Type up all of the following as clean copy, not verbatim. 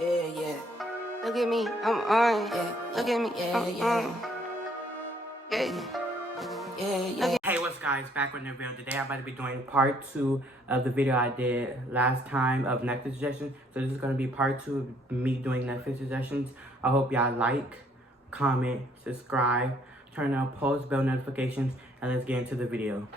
Yeah, yeah. Look at me, I'm on. Yeah, look at me, I'm on. Yeah, yeah, yeah. Hey, what's guys? Back with another video. Today I'm about to be doing part 2 of the video I did last time of Netflix suggestions. So this is going to be part 2 of me doing Netflix suggestions. I hope y'all like, comment, subscribe, turn on post bell notifications, and let's get into the video.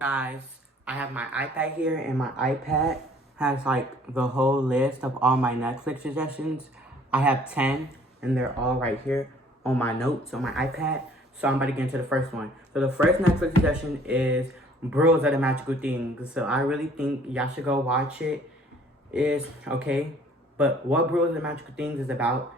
Guys, I have my iPad here, and my iPad has like the whole list of all my Netflix suggestions. I have 10, and they're all right here on my notes on my iPad. So I'm about to get into the first one. So the first Netflix suggestion is Bros Are the Magical Things. So I really think y'all should go watch it. It's okay, but what Bros Are the Magical Things is about,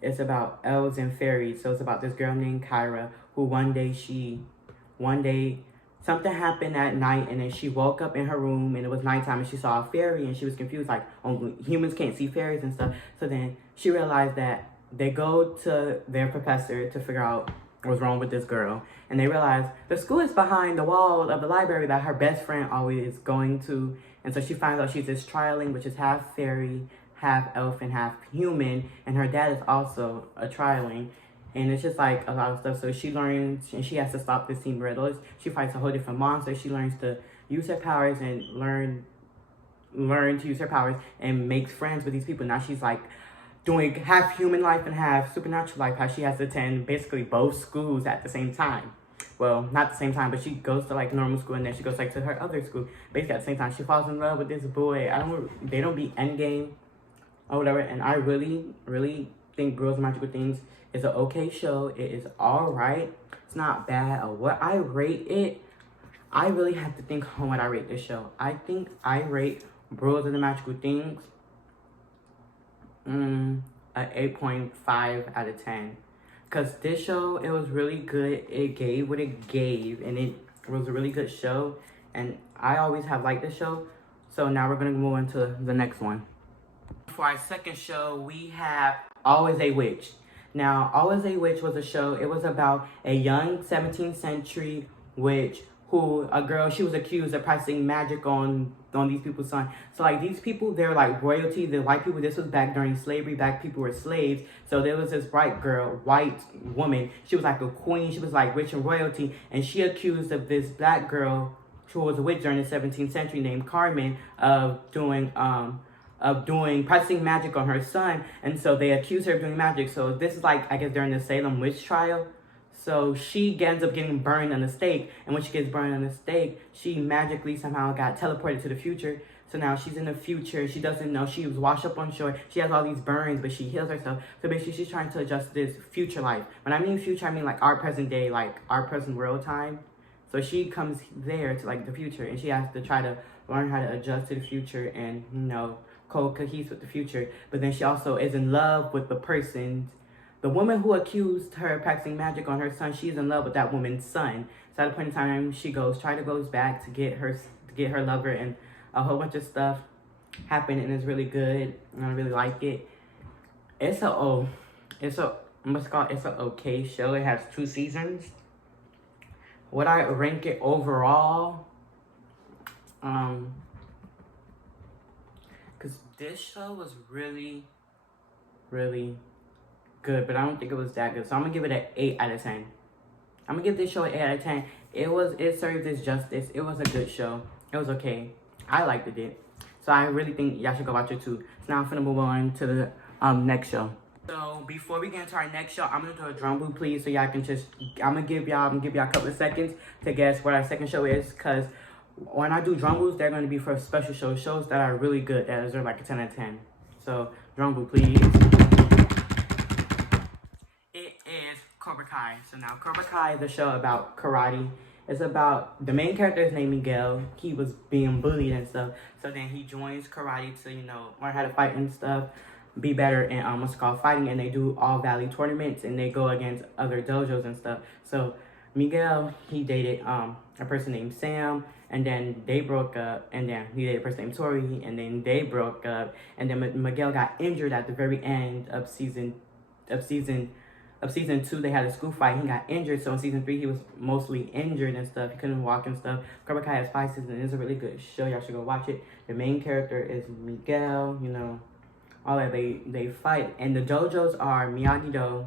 it's about elves and fairies. So it's about this girl named Kyra who one day something happened at night, and then she woke up in her room and it was nighttime, and she saw a fairy, and she was confused, like, oh, humans can't see fairies and stuff. So then she realized that they go to their professor to figure out what's wrong with this girl, and they realize the school is behind the wall of the library that her best friend always is going to. And so she finds out she's this trialing, which is half fairy, half elf, and half human, and her dad is also a trialing. And it's just like a lot of stuff. So she learns, and she has to stop this team riddles. She fights a whole different monster. She learns to use her powers and learn to use her powers and makes friends with these people. Now she's like doing half human life and half supernatural life. How she has to attend basically both schools at the same time. Well, not the same time, but she goes to like normal school, and then she goes like to her other school. Basically at the same time, she falls in love with this boy. They don't beat Endgame or whatever. And I really think Girls and Magical Things is an okay show. It is alright. It's not bad. What I rate it, I really have to think on what I rate this show. I think I rate Bros and the Magical Things an 8.5 out of 10. Because this show, it was really good. It gave what it gave, and it was a really good show. And I always have liked this show. So now we're going to move on to the next one. For our second show, we have Always a Witch. Now, Always a Witch was a show. It was about a young 17th century witch who, a girl, she was accused of practicing magic on these people's son. So, like, these people, they're like royalty. The white people, this was back during slavery. Black people were slaves. So there was this white woman. She was like a queen. She was like rich and royalty. And she accused of this black girl who was a witch during the 17th century named Carmen of practicing magic on her son. And so they accuse her of doing magic. So this is like, I guess, during the Salem witch trial. So she ends up getting burned on the stake. And when she gets burned on the stake, she magically somehow got teleported to the future. So now she's in the future. She doesn't know. She was washed up on shore. She has all these burns, but she heals herself. So basically, she's trying to adjust this future life. When I mean future, I mean like our present day, like our present world time. So she comes there to like the future, and she has to try to learn how to adjust to the future and, co-cohese with the future. But then she also is in love with the woman who accused her of practicing magic on her son. She's in love with that woman's son. So at a point in time, she goes back to get her lover, and a whole bunch of stuff happened, and it's really good, and I really like it. It's an okay show. It has 2 seasons. Would I rank it overall? Because this show was really good, but I don't think it was that good. So I'm gonna give it an 8 out of 10. I'm gonna give this show an 8 out of 10. It served its justice. It was a good show. It was okay. I liked it. So I really think y'all should go watch it too. So now I'm gonna move on to the next show. So before we get into our next show, I'm gonna do a drum loop, please, so y'all can I'm gonna give y'all a couple of seconds to guess what our second show is, because when I do drum loops, they're gonna be for special shows that are really good, that deserve like a 10 out of 10. So drum loop, please. It is Cobra Kai. So now Cobra Kai is a show about karate. It's about, the main character is named Miguel. He was being bullied and stuff. So then he joins karate to, learn how to fight and stuff, be better in what's called fighting. And they do all valley tournaments, and they go against other dojos and stuff. So Miguel, he dated a person named Sam, and then they broke up, and then he dated a person named Tori, and then they broke up, and then Miguel got injured at the very end of season 2. They had a school fight. He got injured. So in season 3, he was mostly injured and stuff. He couldn't walk and stuff. Cobra Kai has 5 seasons. It's a really good show. Y'all should go watch it. The main character is Miguel. all that. They fight, and the dojos are Miyagi-Do,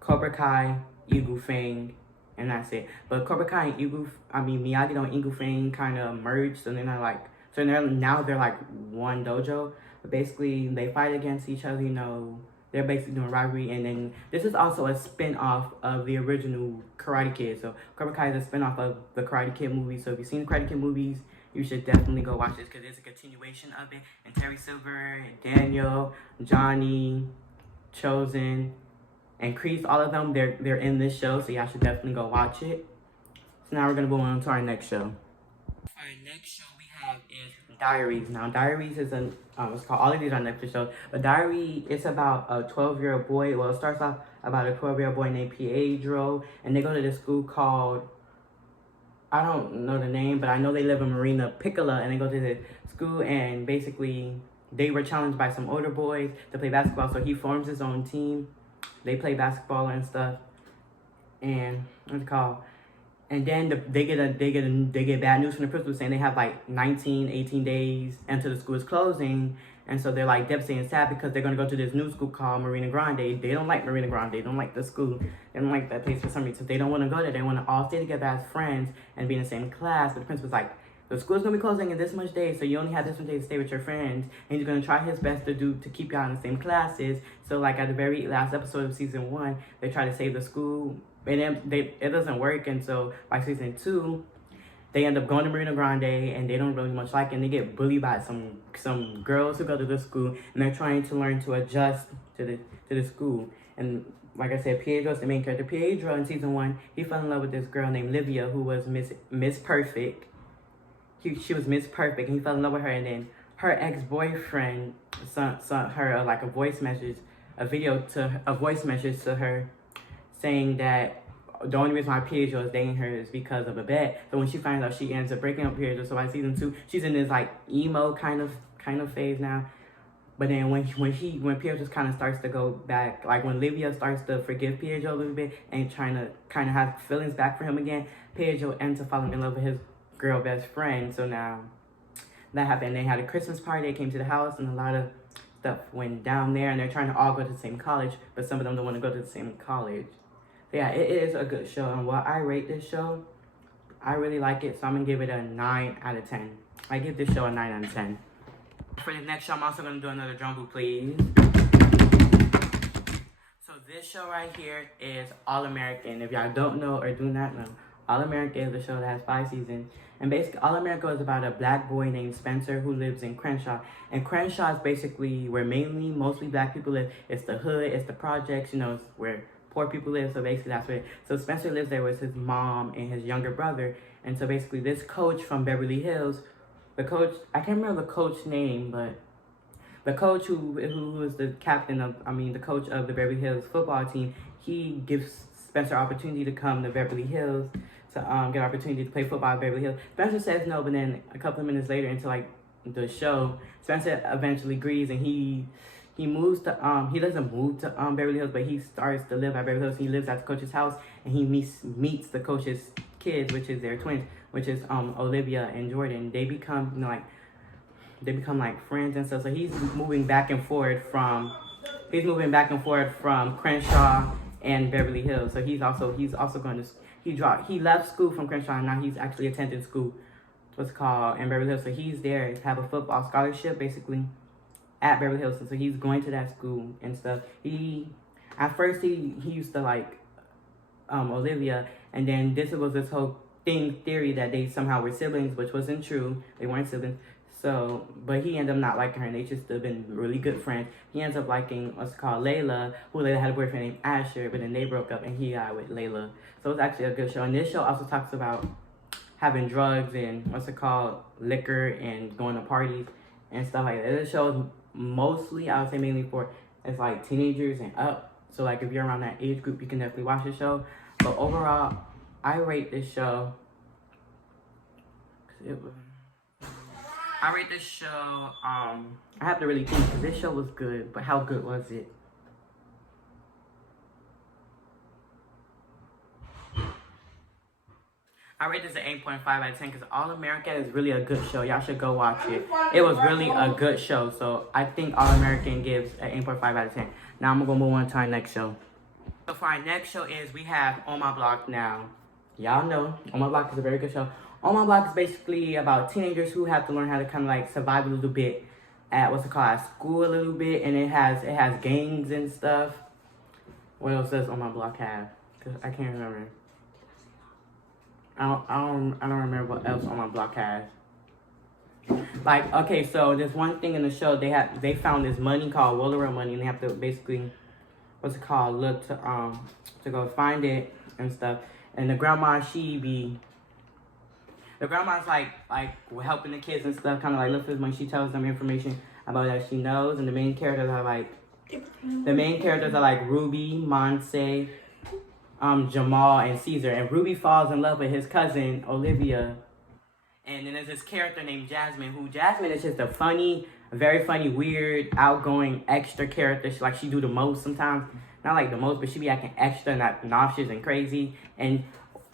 Cobra Kai, Eagle Fang, and that's it. But Cobra Kai and Miyagi-Do and Eagle Fang kind of merged, so they're not like, now they're like one dojo. But basically, they fight against each other, you know. They're basically doing rivalry, and then this is also a spin-off of the original Karate Kid. So Cobra Kai is a spin-off of the Karate Kid movies. So if you've seen the Karate Kid movies, you should definitely go watch this because it's a continuation of it. And Terry Silver, Daniel, Johnny, Chosen, and Kreese, all of them, they're in this show, so y'all should definitely go watch it. So now we're gonna go on to our next show. Our next show we have is Diaries. Now, Diaries is it's called, all of these are Netflix shows, but Diary, it's about a 12-year-old boy. Well, it starts off about a 12-year-old boy named Pietro, and they go to this school called, I don't know the name, but I know they live in Marina Piccola, and they go to the school, and basically they were challenged by some older boys to play basketball, so he forms his own team. They play basketball and stuff, and what's it called? And then they get bad news from the principal saying they have like 18 days until the school is closing, and so they're like devastated and sad because they're gonna go to this new school called Marina Grande. They don't like Marina Grande. They don't like the school. They don't like that place for some reason. So they don't want to go there. They want to all stay together as friends and be in the same class. But the principal's like, the school's gonna be closing in this much days, so you only have this much days to stay with your friends, and he's gonna try his best to keep y'all in the same classes. So like at the very last episode of season 1, they try to save the school, and then it doesn't work. And so by season 2, they end up going to Marina Grande, and they don't really much like it, and they get bullied by some girls who go to the school, and they're trying to learn to adjust to the school. And like I said, Pietro is the main character. Pietro in season 1, he fell in love with this girl named Livia, who was Miss Perfect. She was Miss Perfect, and he fell in love with her, and then her ex-boyfriend sent her like a voice message to her saying that the only reason why Pietro is dating her is because of a bet. So when she finds out, she ends up breaking up Pietro. So by season 2, she's in this like emo kind of phase now. But then when Pietro just kind of starts to go back, like when Livia starts to forgive Pietro a little bit and trying to kind of have feelings back for him again, Pietro ends up falling in love with his girl best friend. So now that happened. They had a Christmas party. They came to the house, and a lot of stuff went down there, and they're trying to all go to the same college, but some of them don't want to go to the same college. So yeah, it is a good show. And what I rate this show, I really like it, so I'm gonna give it a 9 out of 10. I give this show a 9 out of 10. For the next show, I'm also gonna do another drum boot, please. So this show right here is All American. If y'all don't know or do not know, All America is a show that has 5 seasons. And basically, All America is about a black boy named Spencer who lives in Crenshaw. And Crenshaw is basically where mostly black people live. It's the hood, it's the projects, you know, it's where poor people live. So basically, that's where. So Spencer lives there with his mom and his younger brother. And so basically, this coach from Beverly Hills, the coach, I can't remember the coach's name, but the coach who was the the coach of the Beverly Hills football team, he gives Spencer opportunity to come to Beverly Hills to get opportunity to play football at Beverly Hills. Spencer says no, but then a couple of minutes later into like the show, Spencer eventually agrees, and he moves to he doesn't move to Beverly Hills, but he starts to live at Beverly Hills. He lives at the coach's house, and he meets the coach's kids, which is their twins, which is Olivia and Jordan. They become like friends and stuff. So he's moving back and forth from Crenshaw and Beverly Hills. So he's also going to he left school from Crenshaw, and now he's actually attending school, what's called, in Beverly Hills. So he's there to have a football scholarship basically at Beverly Hills. So he's going to that school and stuff. At first he used to like Olivia, and then this whole theory that they somehow were siblings, which wasn't true. They weren't siblings. So, but he ended up not liking her, and they just have been really good friends. He ends up liking what's called Layla, who later had a boyfriend named Asher, but then they broke up, and he got with Layla. So it's actually a good show. And this show also talks about having drugs and liquor and going to parties and stuff like that. This show is mostly, I would say mainly for, it's like teenagers and up. So like if you're around that age group, you can definitely watch the show. But overall, I rate this show. I have to really think, because this show was good, but how good was it? I rate this an 8.5 out of 10 because All American is really a good show. Y'all should go watch it. It was really a good show. So I think All American gives an 8.5 out of 10. Now I'm going to move on to our next show. So for our next show is we have On My Block now. Y'all know On My Block is a very good show. On My Block is basically about teenagers who have to learn how to kind of like survive a little bit at at school a little bit, and it has gangs and stuff. What else does On My Block have? Cause I can't remember. I don't remember what else On My Block has. Like, okay, so there's one thing in the show, they found this money called Woolaroo money, and they have to basically look to go find it and stuff. And the grandma's like helping the kids and stuff, kind of like look for this money. She tells them information about that she knows, and the main characters are like Ruby, Monse, Jamal, and Caesar. And Ruby falls in love with his cousin Olivia. And then there's this character named Jasmine, Jasmine is just a very funny, weird, outgoing, extra character. She do the most sometimes. Not like the most, but she be acting extra and obnoxious and crazy. And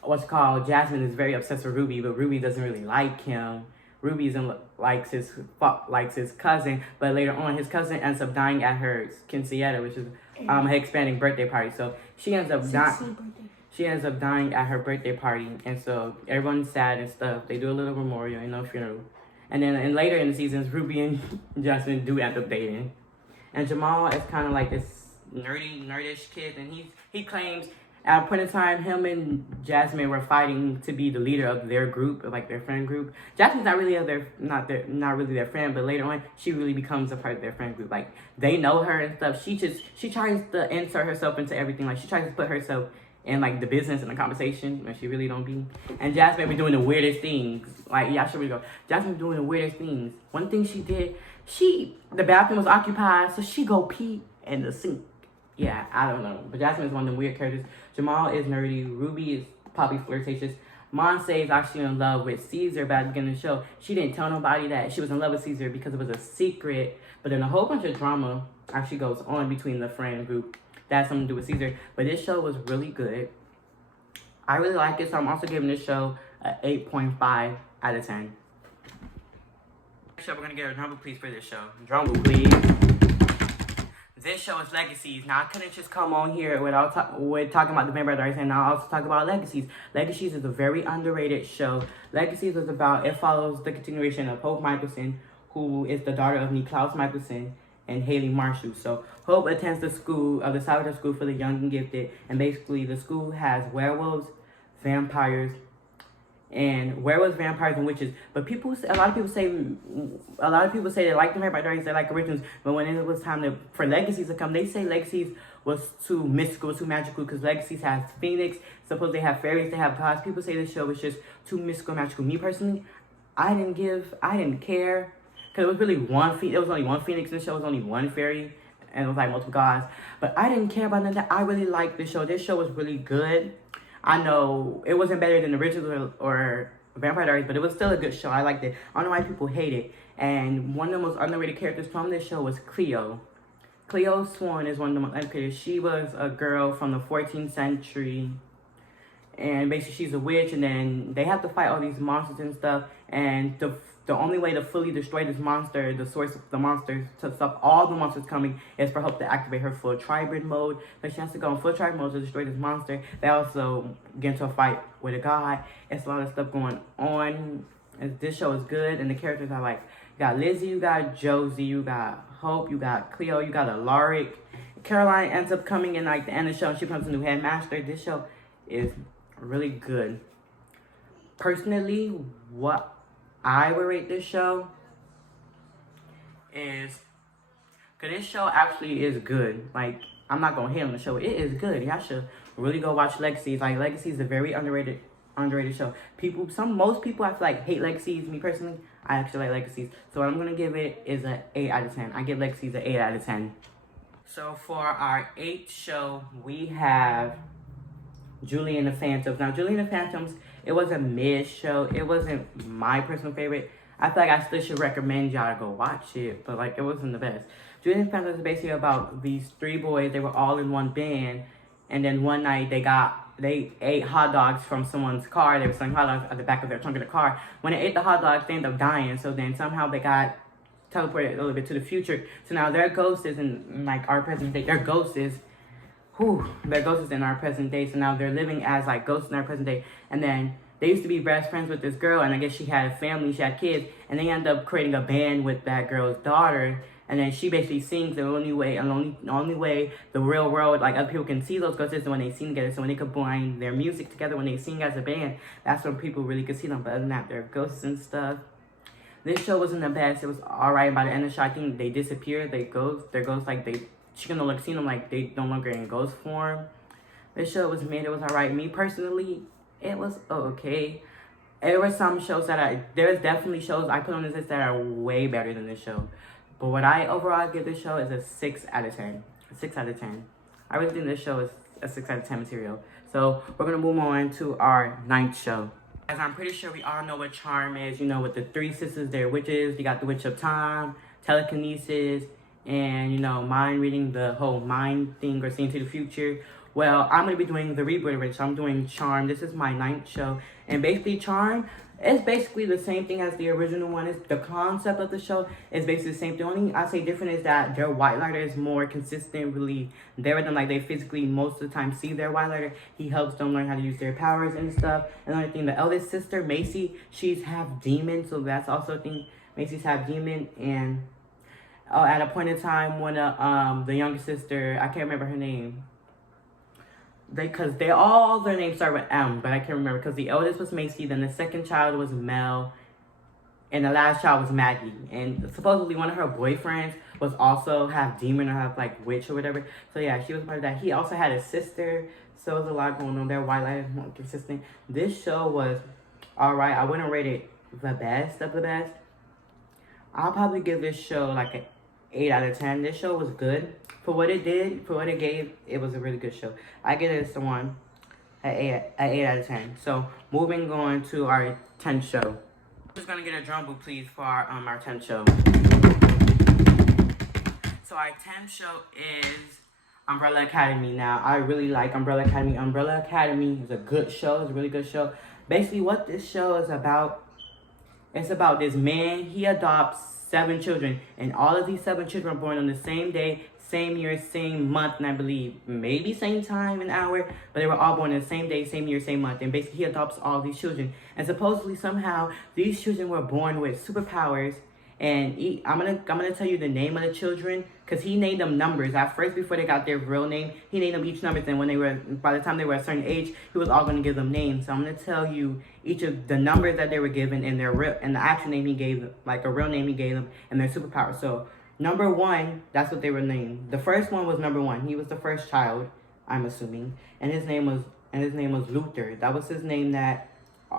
Jasmine is very obsessed with Ruby, but Ruby doesn't really like him. Ruby likes his cousin, but later on, his cousin ends up dying at her quinceañera, which is her expanding birthday party. So she ends up dying at her birthday party, and so everyone's sad and stuff. They do a little memorial and no funeral. And then later in the seasons, Ruby and Jasmine do end up dating. And Jamal is kind of like this nerdish kid, and he claims at a point in time, him and Jasmine were fighting to be the leader of their group, like their friend group. Jasmine's not really their friend, but later on, she really becomes a part of their friend group. Like, they know her and stuff. She tries to insert herself into everything. Like, she tries to put herself in like the business and the conversation when she really don't be. And Jasmine be doing the weirdest things. Like, yeah, I should really go. Jasmine be doing the weirdest things. One thing she did, the bathroom was occupied, so she go pee in the sink. Yeah, I don't know. But Jasmine is one of the weird characters. Jamal is nerdy. Ruby is probably flirtatious. Monse is actually in love with Caesar, but at the beginning of the show, she didn't tell nobody that she was in love with Caesar because it was a secret. But then a whole bunch of drama actually goes on between the friend group that has something to do with Caesar. But this show was really good. I really like it, so I'm also giving this show an 8.5 out of 10. Next up, we're going to get a drum roll, please, for this show. Drum roll, please. This show is Legacies. Now, I couldn't just come on here without talking about the Vampire Diaries, and I'll also talk about Legacies. Legacies is a very underrated show. Legacies is it follows the continuation of Hope Michelson, who is the daughter of Niklaus Michelson and Haley Marshall. So, Hope attends the Salvador School for the Young and Gifted, and basically the school has werewolves, vampires, and vampires, and witches. But a lot of people say they like the Vampire Diaries, they like originals. But when it was time for Legacies to come, they say Legacies was too mystical, too magical, because Legacies has Phoenix. Suppose they have fairies, they have gods. People say this show was just too mystical, magical. Me personally, I didn't care, because it was really there was only one Phoenix in the show, it was only one fairy, and it was like multiple gods. But I didn't care about none of that. I really liked this show. This show was really good. I know it wasn't better than the original or Vampire Diaries, but it was still a good show. I liked it. I don't know why people hate it. And one of the most underrated characters from this show was Cleo. Cleo Swan is one of the most underrated. She was a girl from the 14th century. And basically she's a witch, and then they have to fight all these monsters and stuff. And the only way to fully destroy this monster, the source of the monsters, to stop all the monsters coming, is for Hope to activate her full tribrid mode. So she has to go in full tribrid mode to destroy this monster. They also get into a fight with a god. It's a lot of stuff going on. This show is good, and the characters are like, you got Lizzie, you got Josie, you got Hope, you got Cleo, you got Alaric. Caroline ends up coming in like the end of the show, and she becomes a new headmaster. This show is really good. Personally, what I would rate this show is, because this show actually is good. Like, I'm not going to hate on the show. It is good. Y'all should really go watch Legacies. Like, Legacies is a very underrated show. Most people I feel like hate Legacies. Me personally, I actually like Legacies. So what I'm going to give it is an 8 out of 10. I give Legacies an 8 out of 10. So for our 8th show, we have Julie and the Phantoms. Now, Julie and the Phantoms, it was a mid show. It wasn't my personal favorite. I feel like I still should recommend y'all to go watch it, but like, it wasn't the best. Julie and the Phantoms is basically about these 3 boys. They were all in one band, and then one night they got they ate hot dogs from someone's car. They were selling hot dogs at the back of their trunk of the car. When they ate the hot dogs, they ended up dying. So then somehow they got teleported a little bit to the future. So now their ghost is in like our present day. Their ghost is in our present day. So now they're living as like ghosts in our present day. And then they used to be best friends with this girl, and I guess she had a family, she had kids, and they end up creating a band with that girl's daughter. And then she basically sings the only way the real world, like other people can see those ghosts is when they sing together. So when they combine their music together, when they sing as a band, that's when people really could see them. But other than that, they're ghosts and stuff. This show wasn't the best. It was alright. By the end of the show, I think they disappeared. They're ghosts like she can no longer see them, like they no longer in ghost form. This show was made. It was alright. Me personally, it was okay. There were some shows there's definitely shows I put on this list that are way better than this show. But what I overall give this show is a 6 out of 10. 6 out of 10. I really think this show is a 6 out of 10 material. So we're going to move on to our 9th show. As I'm pretty sure we all know what charm is. You know, with the 3 sisters, they're witches. You got the Witch of Time, telekinesis, and, you know, mind reading, the whole mind thing or seeing to the future. Well, I'm going to be doing the reboot version, so I'm doing Charm. This is my 9th show. And basically, Charm is basically the same thing as the original one. Is the concept of the show is basically the same. The only I say different is that their white lighter is more consistent, really there with them. Like, they physically, most of the time, see their white lighter. He helps them learn how to use their powers and stuff. Another thing, the eldest sister, Macy, she's half demon, so that's also a thing. Macy's half demon, and at a point in time, when the younger sister, I can't remember her name, because all their names start with M, but I can't remember, because the eldest was Macy, then the second child was Mel, and the last child was Maggie. And supposedly one of her boyfriends was also half demon or half like witch or whatever. So yeah, she was part of that. He also had a sister, so there was a lot going on there. White light is more consistent. This show was alright. I wouldn't rate it the best of the best. I'll probably give this show like an 8 out of 10. This show was good. For what it did, for what it gave, it was a really good show. I give this an 8 out of 10. So, moving on to our 10th show. I'm just going to get a drum roll, please, for our 10th show. So, our 10th show is Umbrella Academy. Now, I really like Umbrella Academy. Umbrella Academy is a good show. It's a really good show. Basically, what this show is about, it's about this man. He adopts 7 children, and all of these 7 children are born on the same day, same year, same month, and I believe maybe same time and hour, but they were all born in the same day, same year, same month. And basically he adopts all these children, and supposedly somehow these children were born with superpowers. And I'm gonna tell you the name of the children, because he named them numbers at first. Before they got their real name, he named them each numbers, and by the time they were a certain age, he was all gonna give them names. So I'm gonna tell you each of the numbers that they were given, and the actual name he gave them, like a real name he gave them, and their superpower. So number 1, that's what they were named. The first one was number 1. He was the first child, I'm assuming, and his name was Luther. That was his name that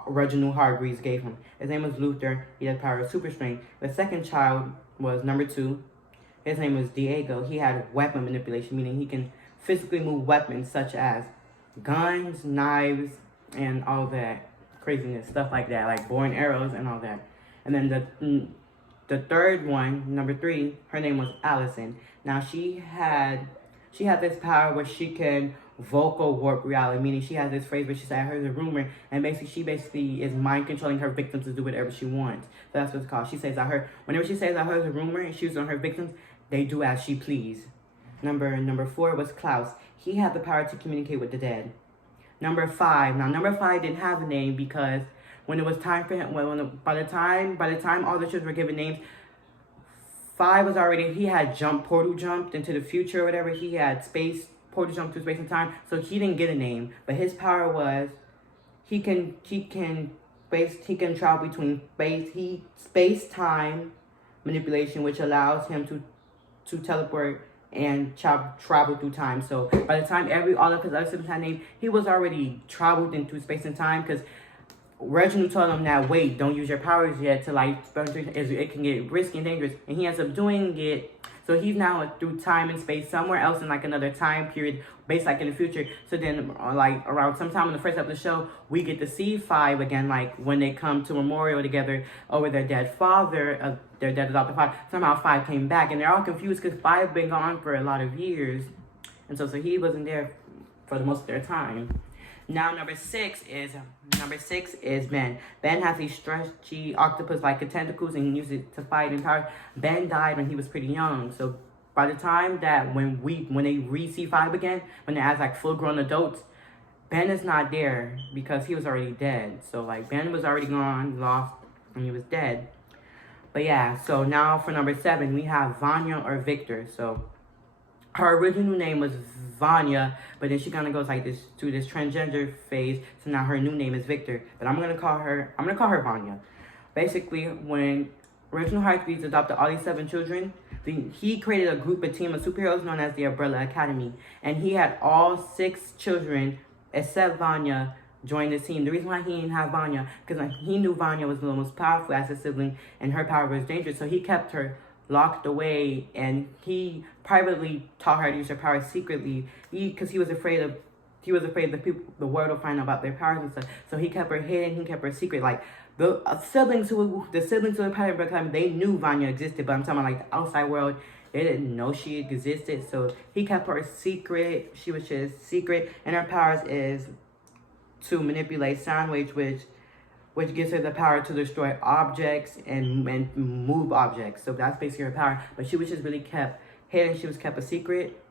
Reginald Hargreaves gave him. His name was Luther. He had power of super strength. The second child was number 2. His name was Diego. He had weapon manipulation, meaning he can physically move weapons such as guns, knives, and all that craziness, stuff like that, like bow and arrows and all that. And then the third one, number 3, her name was Allison. Now she had this power where she can vocal warp reality, meaning she has this phrase where she said, I heard a rumor, and she basically is mind controlling her victims to do whatever she wants. So that's what it's called. She says, whenever she says I heard a rumor, and she was on her victims, they do as she please. Number 4 was Klaus. He had the power to communicate with the dead. Number 5. Now number 5 didn't have a name because when it was time for him, by the time all the children were given names, 5 was already, he had portal jumped into the future or whatever. He had portal jumped through space and time, so he didn't get a name. But his power was he can travel between space-time manipulation, which allows him to teleport and travel through time. So by the time all of his other siblings had names, he was already traveled into space and time, because Reginald told him that, wait, don't use your powers yet to it can get risky and dangerous. And he ends up doing it. So he's now through time and space somewhere else in like another time period, based like in the future. So then like around sometime in the first episode of the show, we get to see 5 again, like when they come to memorial together over their dead father, their dead adopted father. Somehow 5 came back, and they're all confused because 5 been gone for a lot of years. And so he wasn't there for the most of their time. Now number six is Ben. Ben has these stretchy octopus-like tentacles and uses it to fight in power. Ben died when he was pretty young, so by the time that when they read C5 again, when they're as like full-grown adults, Ben is not there because he was already dead. So like Ben was already gone, lost, and he was dead. But yeah, so now for number 7, we have Vanya or Victor. So her original name was Vanya, but then she kind of goes like this through this transgender phase. So now her new name is Victor. But I'm gonna call her Vanya. Basically, when Reginald Hargreaves adopted all these 7 children, he created a team of superheroes known as the Umbrella Academy, and he had all 6 children except Vanya join the team. The reason why he didn't have Vanya, because he knew Vanya was the most powerful as a sibling, and her power was dangerous, so he kept her locked away, and he privately taught her to use her powers secretly, because he was afraid the world will find out about their powers and stuff. So he kept her hidden, he kept her secret. Like the siblings who were part of the time, they knew Vanya existed, but I'm talking about like the outside world, they didn't know she existed. So he kept her secret. She was just secret, and her powers is to manipulate sound waves, which gives her the power to destroy objects and move objects. So that's basically her power. But she was just really kept hidden. She was kept a secret.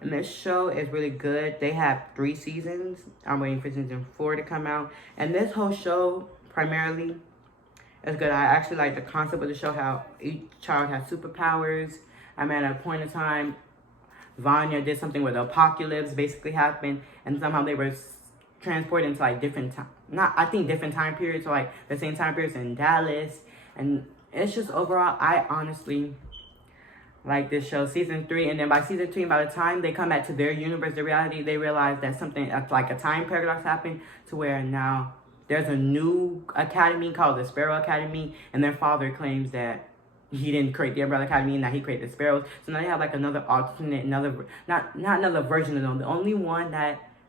And this show is really good. They have 3 seasons. I'm waiting for season 4 to come out. And this whole show primarily is good. I actually like the concept of the show, how each child has superpowers. I mean, at a point in time, Vanya did something where the apocalypse basically happened, and somehow they were transported into like different time periods, so like the same time periods in Dallas. And it's just overall, I honestly like this show. Season 3, and then by season 3, by the time they come back to their universe, their reality, they realize that something like a time paradox happened, to where now there's a new academy called the Sparrow Academy, and their father claims that he didn't create the Umbrella Academy and that he created the Sparrows. So now they have like another alternate, not another version of them. The only one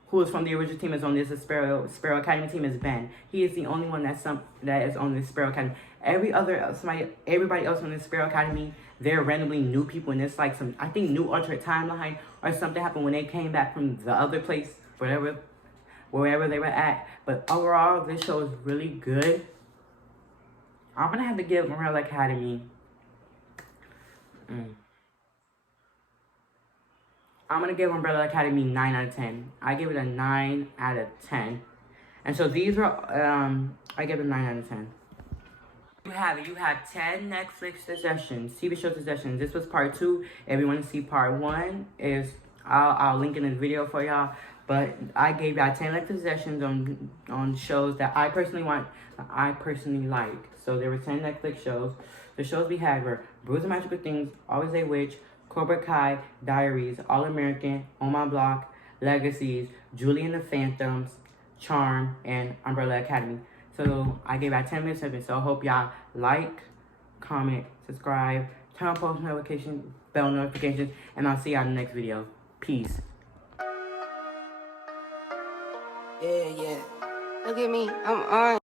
who is from the original team is on this Sparrow Academy team is Ben. He is the only one that is on the Sparrow Academy. Everybody else on the Sparrow Academy, they're randomly new people, and it's like some, I think, new alternate timeline or something happened when they came back from the other place, wherever they were at. But overall, this show is really good. I'm gonna have to give Umbrella Academy. I'm going to give Umbrella Academy 9 out of 10. I give it a 9 out of 10. And so these were, I give it a 9 out of 10. You have 10 Netflix suggestions, TV show suggestions. This was part 2. If you want to see part 1, I'll link in the video for y'all. But I gave y'all 10 Netflix suggestions on shows that I personally like. So there were 10 Netflix shows. The shows we had were Bruise and Magical Things, Always a Witch, Cobra Kai, Diaries, All American, On My Block, Legacies, Julie and the Phantoms, Charm, and Umbrella Academy. So I gave out 10 minutes of it. So I hope y'all like, comment, subscribe, turn on post notifications, bell notifications, and I'll see y'all in the next video. Peace. Yeah. Look at me. I'm on.